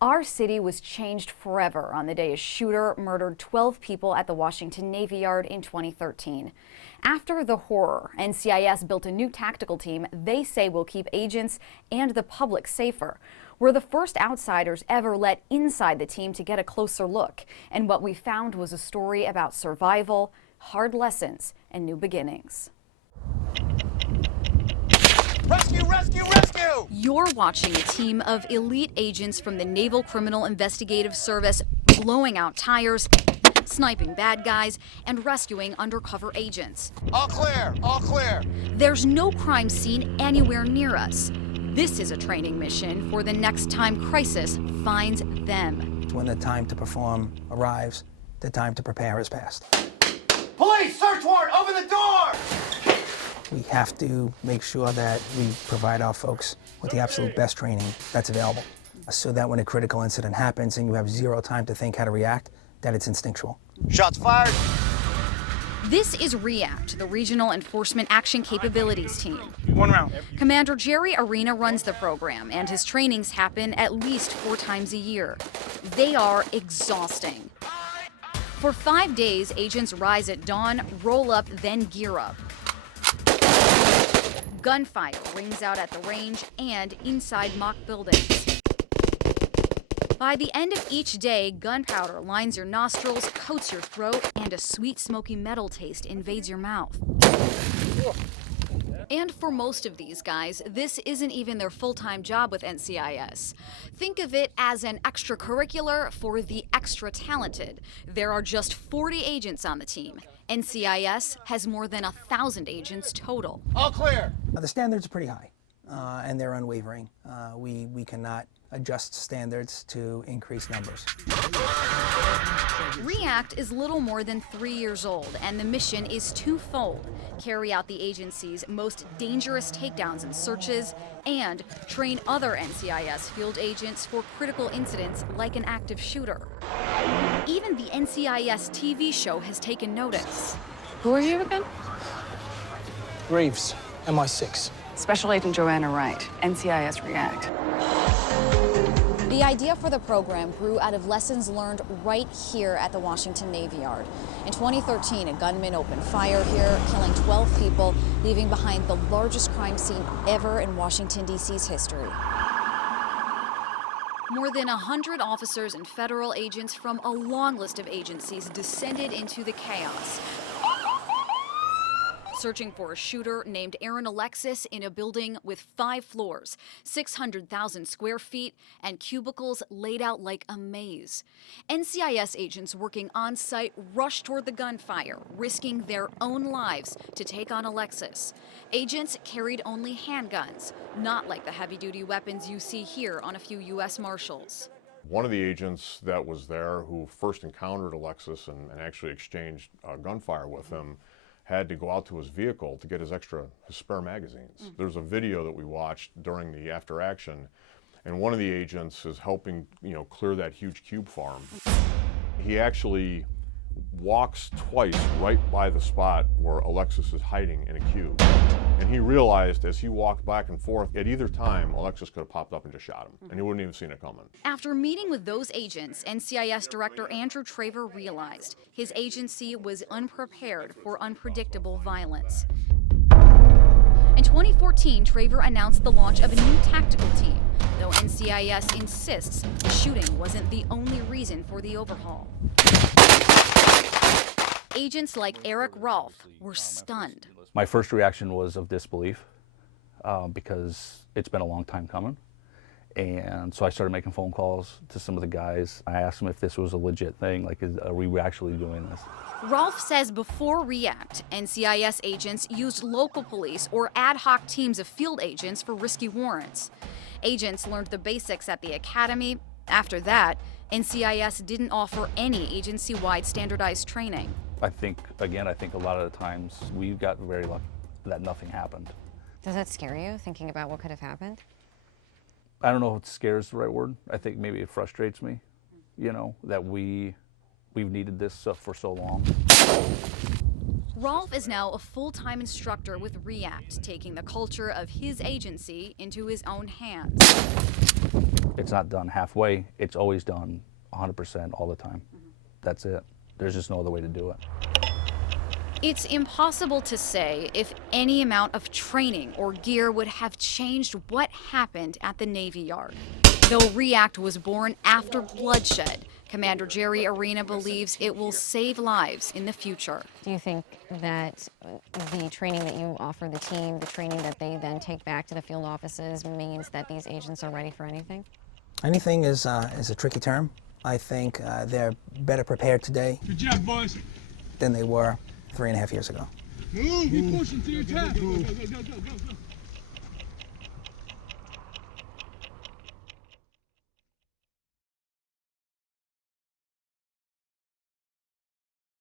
Our city was changed forever on the day a shooter murdered 12 people at the Washington Navy Yard in 2013. After the horror, NCIS built a new tactical team they say will keep agents and the public safer. We're the first outsiders ever let inside the team to get a closer look. And what we found was a story about survival, hard lessons, and new beginnings. Rescue, rescue, rescue! You're watching a team of elite agents from the Naval Criminal Investigative Service blowing out tires, sniping bad guys, and rescuing undercover agents. All clear, all clear. There's no crime scene anywhere near us. This is a training mission for the next time crisis finds them. When the time to perform arrives, the time to prepare has passed. Police, search warrant, open the door! We have to make sure that we provide our folks with the absolute best training that's available, so that when a critical incident happens and you have zero time to think how to react, that it's instinctual. Shots fired. This is REACT, the Regional Enforcement Action Capabilities Team. One round. Commander Jerry Arena runs the program, and his trainings happen at least 4 times a year. They are exhausting. For 5 days, agents rise at dawn, roll up, then gear up. Gunfire rings out at the range and inside mock buildings. By the end of each day, gunpowder lines your nostrils, coats your throat, and a sweet, smoky metal taste invades your mouth. And for most of these guys, this isn't even their full-time job with NCIS. Think of it as an extracurricular for the extra talented. There are just 40 agents on the team. NCIS has more than 1,000 agents total. All clear. The standards are pretty high, and they're unwavering. We cannot adjust standards to increase numbers. REACT is little more than 3 years old, and the mission is twofold: carry out the agency's most dangerous takedowns and searches, and train other NCIS field agents for critical incidents like an active shooter. Even the NCIS TV show has taken notice. Who are you again? Graves, MI6. Special Agent Joanna Wright, NCIS REACT. The idea for the program grew out of lessons learned right here at the Washington Navy Yard. In 2013, a gunman opened fire here, killing 12 people, leaving behind the largest crime scene ever in Washington, D.C.'s history. More than 100 officers and federal agents from a long list of agencies descended into the chaos, searching for a shooter named Aaron Alexis in a building with 5 floors, 600,000 square feet, and cubicles laid out like a maze. NCIS agents working on site rushed toward the gunfire, risking their own lives to take on Alexis. Agents carried only handguns, not like the heavy-duty weapons you see here on a few U.S. Marshals. One of the agents that was there who first encountered Alexis and actually exchanged gunfire with him had to go out to his vehicle to get his spare magazines. There's a video that we watched during the after action, and one of the agents is helping, clear that huge cube farm. He actually walks twice right by the spot where Alexis is hiding in a cube. And he realized as he walked back and forth, at either time, Alexis could have popped up and just shot him, and he wouldn't even seen it coming. After meeting with those agents, NCIS Director Andrew Traver realized his agency was unprepared for unpredictable violence. In 2014, Traver announced the launch of a new tactical team, though NCIS insists the shooting wasn't the only reason for the overhaul. Agents like Eric Rolfe were stunned. My first reaction was of disbelief because it's been a long time coming. And so I started making phone calls to some of the guys. I asked them if this was a legit thing, like, are we actually doing this? Rolfe says before REACT, NCIS agents used local police or ad hoc teams of field agents for risky warrants. Agents learned the basics at the academy. After that, NCIS didn't offer any agency-wide standardized training. I think a lot of the times we've got very lucky that nothing happened. Does that scare you, thinking about what could have happened? I don't know if scare is the right word. I think maybe it frustrates me, that we've needed this for so long. Rolfe is now a full-time instructor with REACT, taking the culture of his agency into his own hands. It's not done halfway. It's always done 100% all the time. That's it. There's just no other way to do it. It's impossible to say if any amount of training or gear would have changed what happened at the Navy Yard. Though REACT was born after bloodshed, Commander Jerry Arena believes it will save lives in the future. Do you think that the training that you offer the team, the training that they then take back to the field offices, means that these agents are ready for anything? Anything is a tricky term. I think they're better prepared today Good job, boys. than they were 3.5 years ago. Move, keep pushing to your attack. Go, go, go, go, go, go.